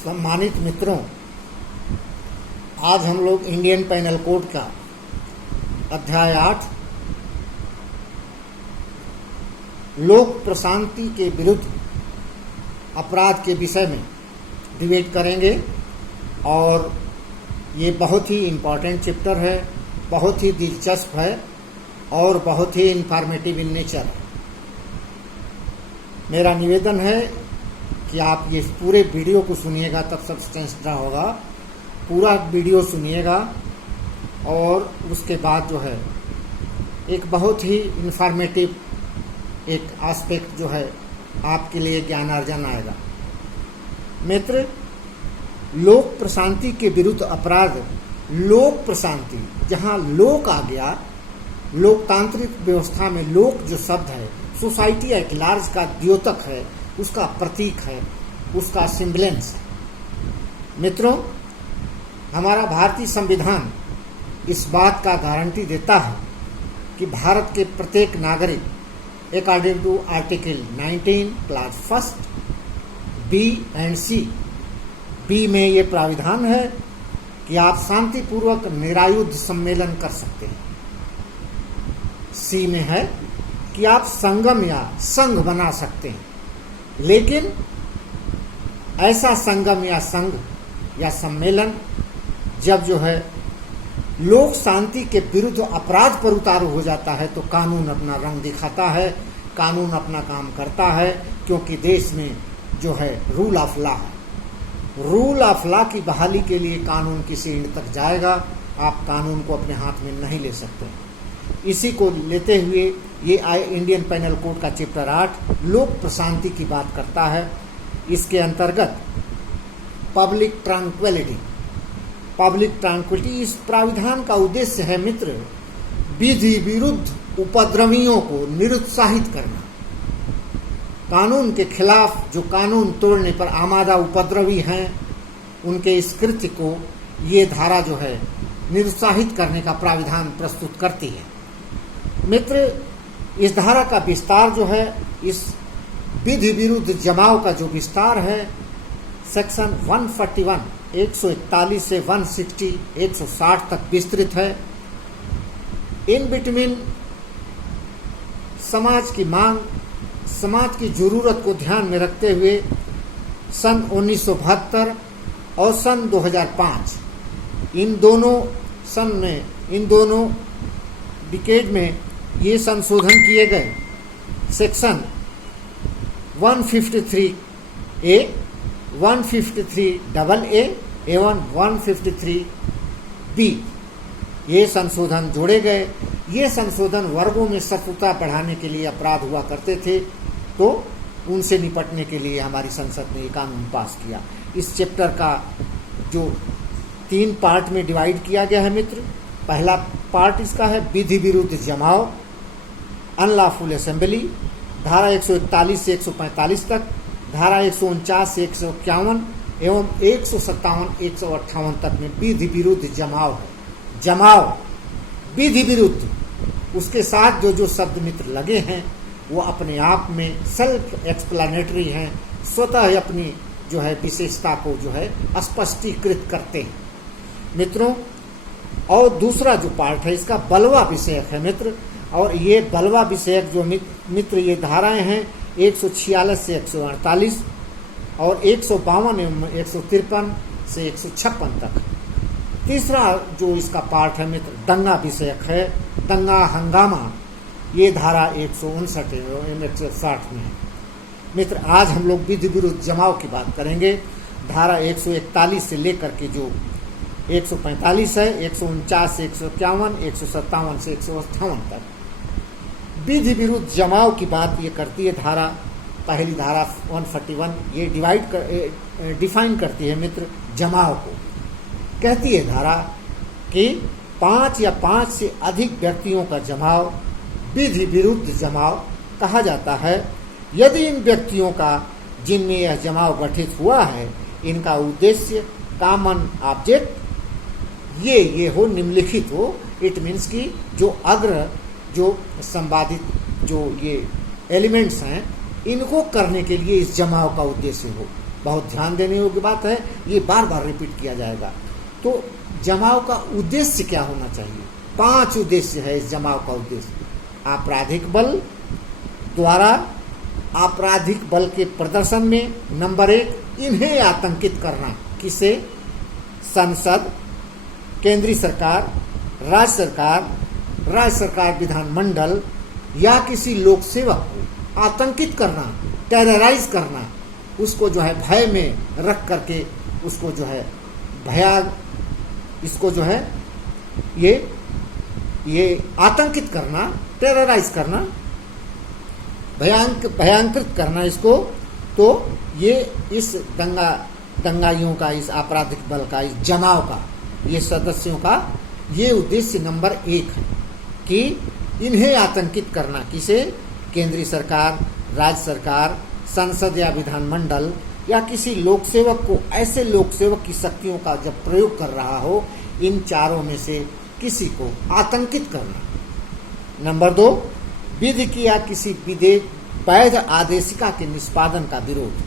सम्मानित मित्रों, आज हम लोग इंडियन पेनल कोड का अध्याय 8 लोक प्रशांति के विरुद्ध अपराध के विषय में डिबेट करेंगे। और ये बहुत ही इम्पॉर्टेंट चैप्टर है, बहुत ही दिलचस्प है और बहुत ही इंफॉर्मेटिव इन नेचर है। मेरा निवेदन है कि आप ये पूरे वीडियो को सुनिएगा, तब सब्सटेंस होगा। पूरा वीडियो सुनिएगा और उसके बाद जो है एक बहुत ही इंफॉर्मेटिव एक एस्पेक्ट जो है आपके लिए ज्ञानार्जन आएगा। मित्र, लोक प्रशांति के विरुद्ध अपराध, लोक प्रशांति, जहाँ लोक आ गया, लोकतांत्रिक व्यवस्था में लोक जो शब्द है सोसाइटी एट लार्ज का द्योतक है, उसका प्रतीक है, उसका सिम्बलेंस है। मित्रों, हमारा भारतीय संविधान इस बात का गारंटी देता है कि भारत के प्रत्येक नागरिक according to article 19 class 1 B and C, B में ये प्राविधान है कि आप शांतिपूर्वक निरायुध सम्मेलन कर सकते हैं। सी में है कि आप संगम या संघ बना सकते हैं, लेकिन ऐसा संगम या संघ या सम्मेलन जब जो है लोक शांति के विरुद्ध अपराध पर उतारू हो जाता है तो कानून अपना रंग दिखाता है, कानून अपना काम करता है, क्योंकि देश में जो है रूल ऑफ लॉ है। रूल ऑफ लॉ की बहाली के लिए कानून किसी एंड तक जाएगा, आप कानून को अपने हाथ में नहीं ले सकते। इसी को लेते हुए ये इंडियन पेनल कोड का चैप्टर 8 लोक प्रशांति की बात करता है। इसके अंतर्गत पब्लिक ट्रैंक्विलिटी, इस प्राविधान का उद्देश्य है मित्र, विधि विरुद्ध उपद्रवियों को निरुत्साहित करना। कानून के खिलाफ जो कानून तोड़ने पर आमादा उपद्रवी हैं, उनके इस कृत्य को ये धारा जो है निरुत्साहित करने का प्राविधान प्रस्तुत करती है। मित्र, इस धारा का विस्तार जो है, इस विधि विरुद्ध जमाव का जो विस्तार है, सेक्शन 141 141 से 160 160 तक विस्तृत है। इन बिटवीन समाज की मांग, समाज की जरूरत को ध्यान में रखते हुए सन 1972 और सन 2005 इन दोनों डिकेड में ये संशोधन किए गए। सेक्शन 153A, 153AA एवं 153B ये संशोधन जोड़े गए। ये संशोधन वर्गों में शत्रुता बढ़ाने के लिए अपराध हुआ करते थे, तो उनसे निपटने के लिए हमारी संसद ने ये कानून पास किया। इस चैप्टर का जो 3 पार्ट में डिवाइड किया गया है मित्र, पहला पार्ट इसका है विधि विरुद्ध जमाव, अनलॉफुल असेंबली, धारा 141 से 145 तक, धारा 149 से 151 एवं 157 158 तक में विधि विरुद्ध जमाव है। जमाव विधि विरुद्ध, उसके साथ जो शब्द मित्र लगे हैं वो अपने आप में सेल्फ एक्सप्लेनेटरी हैं, स्वतः अपनी जो है विशेषता को जो है स्पष्टीकृत करते हैं मित्रों। और दूसरा जो पार्ट है इसका बलवा विषयक है मित्र, और ये बलवा विषयक जो मित्र ये धाराएं हैं 146 से 148 और 152 एवं 153 से 156 तक। तीसरा जो इसका पार्ट है मित्र दंगा विषयक है, दंगा हंगामा, ये धारा 159 एवं 160 में है मित्र। आज हम लोग विधि विरुद्ध जमाव की बात करेंगे। धारा 141 से लेकर के जो 145 है, 149 से 151, 157 से 158 तक विधि विरुद्ध जमाव की बात ये करती है। धारा पहली धारा 141 ये डिफाइन करती है मित्र जमाव को। कहती है धारा कि 5 या 5 से अधिक व्यक्तियों का जमाव विधि विरुद्ध जमाव कहा जाता है, यदि इन व्यक्तियों का जिनमें यह जमाव गठित हुआ है, इनका उद्देश्य कॉमन ऑब्जेक्ट ये हो, निम्नलिखित हो। इट मीन्स कि जो संवादित जो ये एलिमेंट्स हैं, इनको करने के लिए इस जमाव का उद्देश्य हो। बहुत ध्यान देने योग्य बात है, ये बार बार रिपीट किया जाएगा। तो जमाव का उद्देश्य क्या होना चाहिए? 5 उद्देश्य है इस जमाव का उद्देश्य। आपराधिक बल द्वारा आपराधिक बल के प्रदर्शन में नंबर 1, इन्हें आतंकित करना। किसे? संसद, केंद्रीय सरकार, राज्य सरकार विधानमंडल या किसी लोक सेवक को आतंकित करना, टेरराइज करना, उसको जो है भय में रख करके उसको जो है इसको जो है ये आतंकित करना, टेरराइज करना, भयांकृत करना इसको। तो ये इस दंगाइयों का, इस आपराधिक बल का, इस जमाव का, ये सदस्यों का ये उद्देश्य नंबर 1 है कि इन्हें आतंकित करना। किसे? केंद्रीय सरकार, राज्य सरकार, संसद या विधानमंडल या किसी लोक सेवक को, ऐसे लोक सेवक की शक्तियों का जब प्रयोग कर रहा हो, इन चारों में से किसी को आतंकित करना। नंबर 2, विधि की या किसी वैध आदेशिका के निष्पादन का विरोध।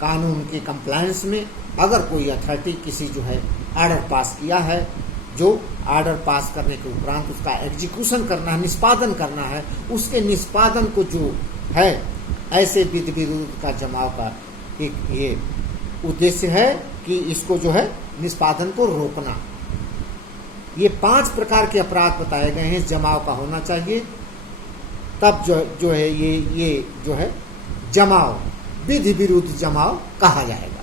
कानून के कंप्लायंस में अगर कोई अथॉरिटी किसी जो है ऑर्डर पास किया है, जो ऑर्डर पास करने के उपरांत उसका एग्जीक्यूशन करना है, निष्पादन करना है, उसके निष्पादन को जो है, ऐसे विधि विरोध का जमाव का एक ये उद्देश्य है कि इसको जो है निष्पादन को रोकना। ये 5 प्रकार के अपराध बताए गए हैं इस जमाव का होना चाहिए। तब जो है ये जो है जमाव, विधि विरुद्ध जमाव कहा जाएगा।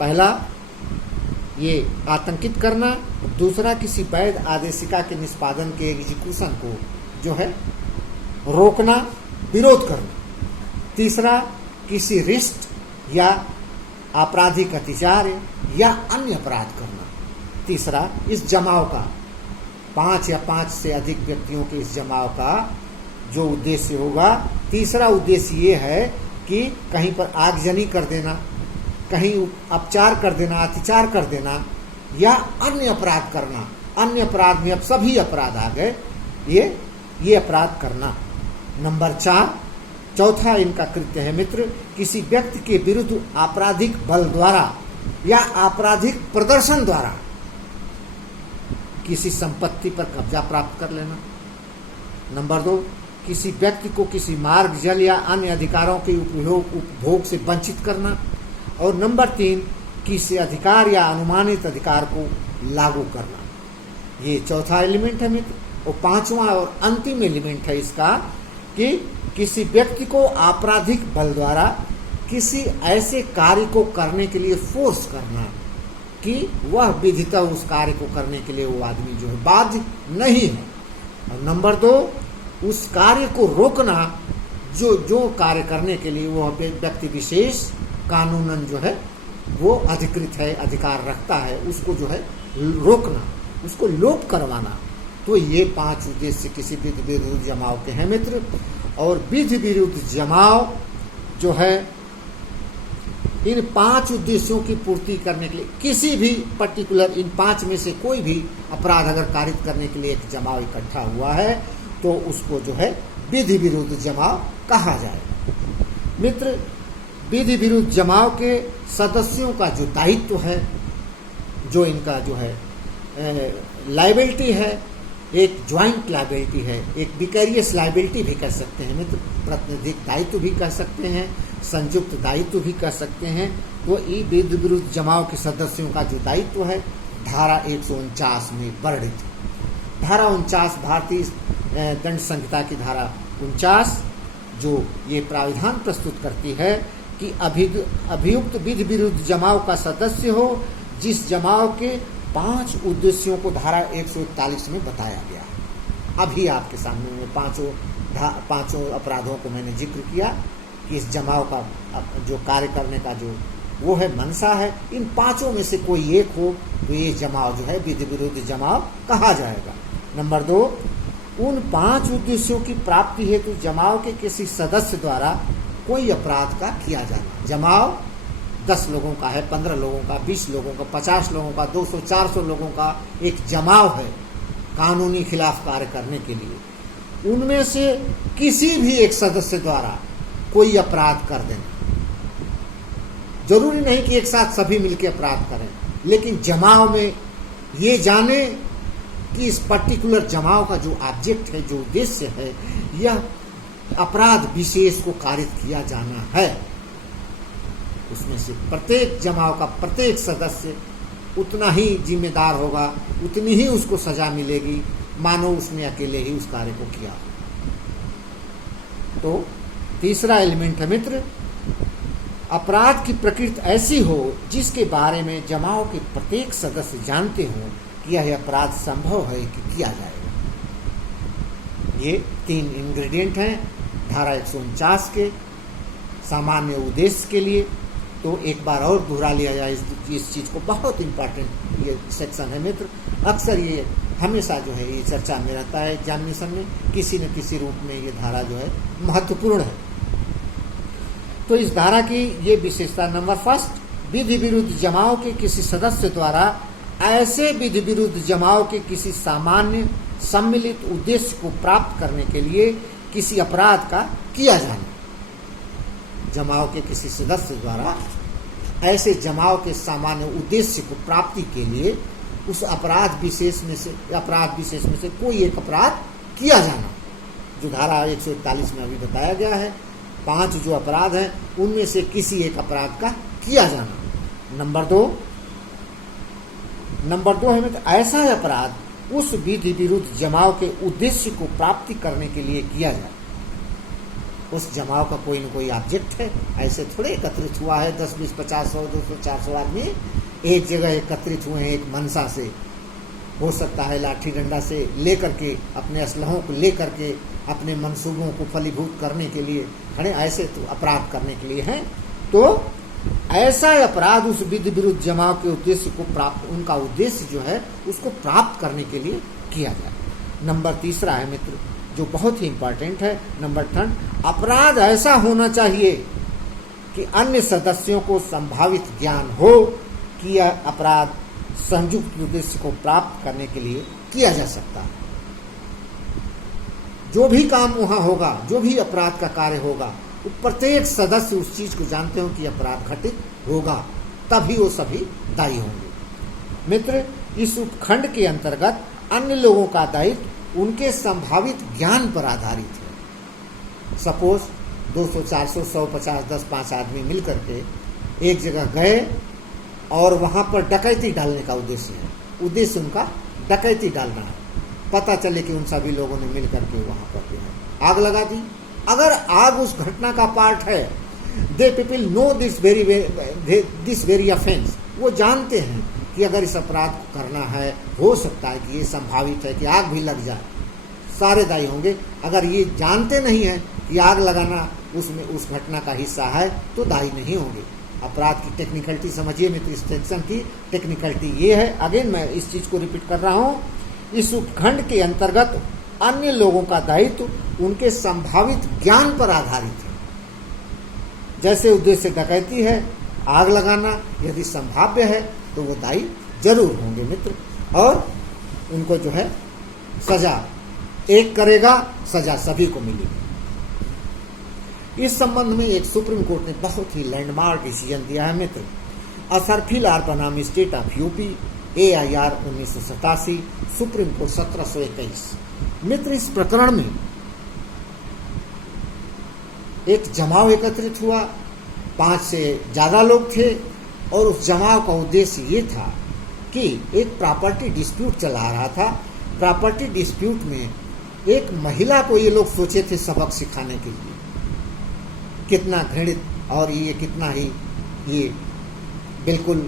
पहला ये आतंकित करना, दूसरा किसी वैध आदेशिका के निष्पादन के एग्जीक्यूशन को जो है रोकना, विरोध करना, तीसरा किसी रिस्ट या आपराधिक अत्याचार या अन्य अपराध करना, तीसरा इस जमाव का 5 या 5 से अधिक व्यक्तियों के इस जमाव का जो उद्देश्य होगा, तीसरा उद्देश्य ये है कि कहीं पर आगजनी कर देना, कहीं अपचार कर देना, अत्याचार कर देना या अन्य अपराध करना। अन्य अपराध में अब सभी अपराध आ गए, ये अपराध करना। नंबर 4, चौथा इनका कृत्य है मित्र, किसी व्यक्ति के विरुद्ध आपराधिक बल द्वारा या आपराधिक प्रदर्शन द्वारा किसी संपत्ति पर कब्जा प्राप्त कर लेना। नंबर 2, किसी व्यक्ति को किसी मार्ग, जल या अन्य अधिकारों के उपभोग से वंचित करना। और नंबर 3, किसी अधिकार या अनुमानित अधिकार को लागू करना। ये चौथा एलिमेंट है मित्र। और 5वां और अंतिम एलिमेंट है इसका कि किसी व्यक्ति को आपराधिक बल द्वारा किसी ऐसे कार्य को करने के लिए फोर्स करना कि वह विधितः उस कार्य को करने के लिए वो आदमी जो है बाध्य नहीं है। और नंबर 2, उस कार्य को रोकना जो कार्य करने के लिए वो व्यक्ति विशेष कानूनन जो है वो अधिकृत है, अधिकार रखता है, उसको जो है रोकना, उसको लोप करवाना। तो ये 5 उद्देश्य किसी विधि विरुद्ध जमाव के हैं मित्र। और विधि विरुद्ध जमाव जो है इन 5 उद्देश्यों की पूर्ति करने के लिए किसी भी पर्टिकुलर इन 5 में से कोई भी अपराध अगर कारित करने के लिए एक जमाव इकट्ठा हुआ है तो उसको जो है विधि विरुद्ध जमाव कहा जाएगा। मित्र, विधि विरुद्ध जमाव के सदस्यों का जो दायित्व है, जो इनका जो है लायबिलिटी है, एक ज्वाइंट लायबिलिटी है, एक विकैरियस लायबिलिटी भी कह सकते हैं मित्र, प्रतिनिधिक दायित्व भी कह सकते हैं, संयुक्त दायित्व भी कह सकते हैं। तो ये विधि विरुद्ध जमाव के सदस्यों का जो दायित्व है धारा 149 में वर्णित। धारा 49 भारतीय दंड संहिता की धारा 49 जो ये प्राविधान प्रस्तुत करती है कि अभियुक्त विधि विरुद्ध जमाव का सदस्य हो जिस जमाव के 5 उद्देश्यों को धारा 141 में बताया गया। अभी आपके सामने में पांचों अपराधों को मैंने जिक्र किया कि इस जमाव का जो कार्य करने का जो वो है मनसा है, इन 5 में से कोई एक हो तो ये जमाव जो है विधि विरुद्ध जमाव कहा जाएगा। नंबर 2, उन 5 उद्देश्यों की प्राप्ति हेतु जमाव के किसी सदस्य द्वारा कोई अपराध का किया जाना। जमाव 10 लोगों का है, 15 लोगों का, 20 लोगों का, 50 लोगों का, 200, 400 लोगों का एक जमाव है कानूनी खिलाफ कार्य करने के लिए। उनमें से किसी भी एक सदस्य द्वारा कोई अपराध कर देना, जरूरी नहीं कि एक साथ सभी मिलकर अपराध करें, लेकिन जमाव में ये जाने कि इस पर्टिकुलर जमाव का जो ऑब्जेक्ट है, जो उद्देश्य है, यह अपराध विशेष को कारित किया जाना है। उसमें से प्रत्येक जमाव का प्रत्येक सदस्य उतना ही जिम्मेदार होगा, उतनी ही उसको सजा मिलेगी मानो उसने अकेले ही उस कार्य को किया। तो तीसरा एलिमेंट है मित्र, अपराध की प्रकृति ऐसी हो जिसके बारे में जमाव के प्रत्येक सदस्य जानते हो कि यह अपराध संभव है कि किया जाएगा। ये 3 इंग्रेडिएंट हैं धारा 149 के सामान्य उद्देश्य के लिए। तो एक बार और दोहरा लिया जाए इस चीज को, बहुत इंपॉर्टेंट ये सेक्शन है मित्र। अक्सर ये हमेशा जो है ये चर्चा में रहता है एग्जामिनेशन में, किसी न किसी रूप में ये धारा जो है महत्वपूर्ण है। तो इस धारा की ये विशेषता, नंबर फर्स्ट, विधि विरुद्ध जमाव के किसी सदस्य द्वारा ऐसे विधि विरुद्ध जमाव के किसी सामान्य सम्मिलित उद्देश्य को प्राप्त करने के लिए किसी अपराध का किया जाना। जमाव के किसी सदस्य द्वारा ऐसे जमाव के सामान्य उद्देश्य को प्राप्ति के लिए उस अपराध विशेष में से कोई एक अपराध किया जाना, जो धारा 141 में अभी बताया गया है। 5 जो अपराध हैं उनमें से किसी एक अपराध का किया जाना। नंबर 2 है मित्र, ऐसा अपराध उस विधि विरुद्ध जमाव के उद्देश्य को प्राप्ति करने के लिए किया जाए। उस जमाव का कोई न कोई ऑब्जेक्ट है, ऐसे थोड़े एकत्रित हुआ है 10, 20, 50, 100, 200, 400 आदमी एक जगह एकत्रित हुए हैं एक मनसा से। हो सकता है लाठी डंडा से लेकर के, अपने असलहों को लेकर के, अपने मंसूबों को फलीभूत करने के लिए खड़े, ऐसे तो अपराध करने के लिए हैं। तो ऐसा अपराध उस विधि विरुद्ध जमाव के उद्देश्य को प्राप्त, उनका उद्देश्य जो है उसको प्राप्त करने के लिए किया जाए। नंबर 3 है मित्र, जो बहुत ही इंपॉर्टेंट है, नंबर 3, अपराध ऐसा होना चाहिए कि अन्य सदस्यों को संभावित ज्ञान हो कि यह अपराध संयुक्त उद्देश्य को प्राप्त करने के लिए किया जा सकता है। जो भी काम वहां होगा, जो भी अपराध का कार्य होगा, वो प्रत्येक सदस्य उस चीज को जानते हो कि अपराध घटित होगा, तभी वो सभी दायी होंगे। मित्र, इस उपखंड के अंतर्गत अन्य लोगों का दायित्व उनके संभावित ज्ञान पर आधारित है। सपोज 200, 400, 100, 50, 10, 5 आदमी मिलकर के एक जगह गए और वहां पर डकैती डालने का उद्देश्य है, उद्देश्य उनका डकैती डालना है। पता चले कि उन सभी लोगों ने मिलकर के वहां पर जो है आग लगा दी। अगर आग उस घटना का पार्ट है, they people know this very offence, वो जानते हैं कि अगर इस अपराध को करना है, हो सकता है कि ये संभावित है कि आग भी लग जाए, सारे दायी होंगे। अगर ये जानते नहीं है कि आग लगाना उसमें उस घटना का हिस्सा है, तो दायी नहीं होंगे। अपराध की टेक्निकलिटी समझिए मित्र, इस सेक्शन की टेक्निकलिटी ये है। अगेन मैं इस चीज को रिपीट कर रहा हूं, इस उपखंड के अंतर्गत अन्य लोगों का दायित्व उनके संभावित ज्ञान पर आधारित है। जैसे उद्देश्य डकैती है, आग लगाना यदि संभाव्य है तो वो दायी जरूर होंगे मित्र, और उनको जो है सजा एक करेगा, सजा सभी को मिलेगी। इस संबंध में एक सुप्रीम कोर्ट ने बहुत ही लैंडमार्क डिसीजन दिया है मित्र। असरफिल आर बनाम state of UP, AIR 1987, supreme court 1721। मित्र, इस प्रकरण में एक जमाव एकत्रित हुआ, 5 से ज्यादा लोग थे, और उस जमाव का उद्देश्य ये था कि एक प्रॉपर्टी डिस्प्यूट चला रहा था। प्रॉपर्टी डिस्प्यूट में एक महिला को ये लोग सोचे थे सबक सिखाने के लिए। कितना घृणित और ये कितना ही ये बिल्कुल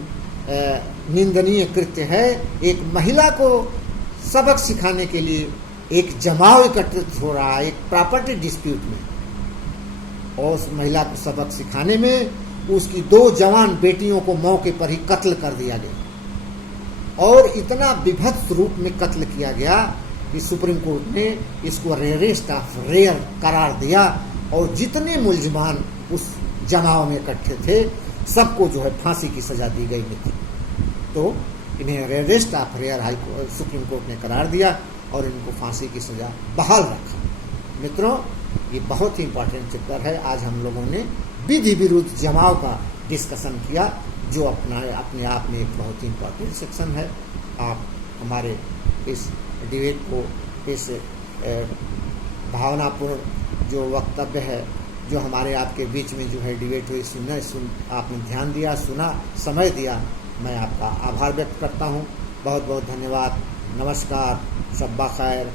निंदनीय कृत्य है। एक महिला को सबक सिखाने के लिए एक जमाव एकत्रित हो रहा है एक प्रॉपर्टी डिस्प्यूट में, और उस महिला को सबक सिखाने में उसकी 2 जवान बेटियों को मौके पर ही कत्ल कर दिया गया, और इतना विभत्स रूप में कत्ल किया गया कि सुप्रीम कोर्ट ने इसको रेयरेस्ट ऑफ रेयर करार दिया, और जितने मुलजमान उस जमाव में इकट्ठे थे सबको जो है फांसी की सजा दी गई थी। तो इन्हें rarest of rare Supreme Court ने करार दिया और इनको फांसी की सजा बहाल रखा। मित्रों, ये बहुत ही इंपॉर्टेंट चैप्टर है। आज हम लोगों ने विधि विरुद्ध जमाव का डिस्कशन किया, जो अपने आप में एक बहुत ही इम्पोर्टेंट सेक्शन है। आप हमारे इस डिबेट को, इस भावनापूर्ण जो वक्तव्य है जो हमारे आपके बीच में जो है डिबेट हुई, आपने ध्यान दिया, सुना, समय दिया, मैं आपका आभार व्यक्त करता हूँ। बहुत बहुत धन्यवाद। नमस्कार, शब्बा खैर।